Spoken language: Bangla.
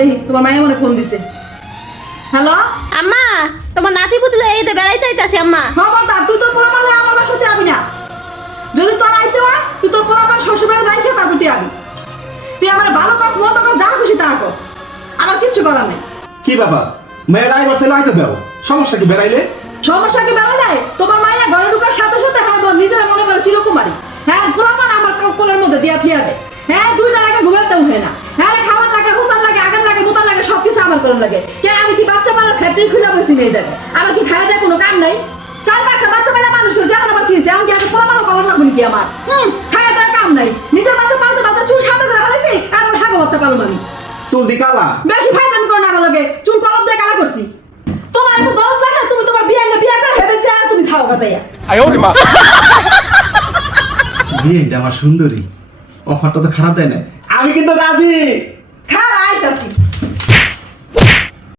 দেখি তোমার মায়ের মনে ফোন দিছে। হ্যালো আম্মা, তোমার নাতি পুতি এইতে বেড়াইতে আইতাছি আম্মা। খবরদার, তুই তোর পোলা পালে আমার বাসাতে আবি না। যদি তোর আইতে হয় তুই তোর পোলা পাল শ্বশুরবাড়ি রাইখে তারপর তুই আবি। তুই আমার ভালো কাজ মন্দ কাজ যা খুশি তা কর, আমার কিচ্ছু করার নেই। কি ব্যাপার মেয়ের আইবার ছেলে আইতে দাও, সমস্যা কি বেড়াইলে? সমস্যা কি বেড়ে যায়? তোমার মাইয়া ঘরে ঢুকার সাথে সাথে হ্যাঁ নিজেরা মনে করে চিরকুমারী। হ্যাঁ পোলা পাল আমার কোলের মধ্যে দিয়া থিয়া দেয়। হ্যাঁ 2 টা আগে ঘুমাতে উঠে না। হ্যাঁ খাবার লাগে, হুসান লাগে, আগান লাগে, মুতান লাগে, সবকিছু আমার করার লাগে। কে আমি কি বাচ্চা পালার ফ্যাক্টরি খুলে বসে নিয়ে যাবে? আমার কি খাওয়া দেয় কোনো কাম নাই? 4-5টা বাচ্চা পালা মানুষ করছে, এখন আবার কি হয়েছে? এখন কি আগে পোলা পালন করার লাগবে কি আমার? খাওয়া দেওয়ার কাম নাই। নিজের বাচ্চা পালতে পালতে চুল সাদা করে ফেলেছি, আর আমার হাগো বাচ্চা পালন আমি। চুল দি কালা? বেশি ফায়দামি করে না আমার লগে, চুল কলম দিয়ে কালা করছি। তোমার এত দরদ লাগে, তুমি তোমার বিয়ে করে হেবেছে আর তুমি খাও বাজাইয়া। বিয়েটা আমার সুন্দরী, অফারটা তো খারাপ দেয় না। আমি কিন্তু রাজি।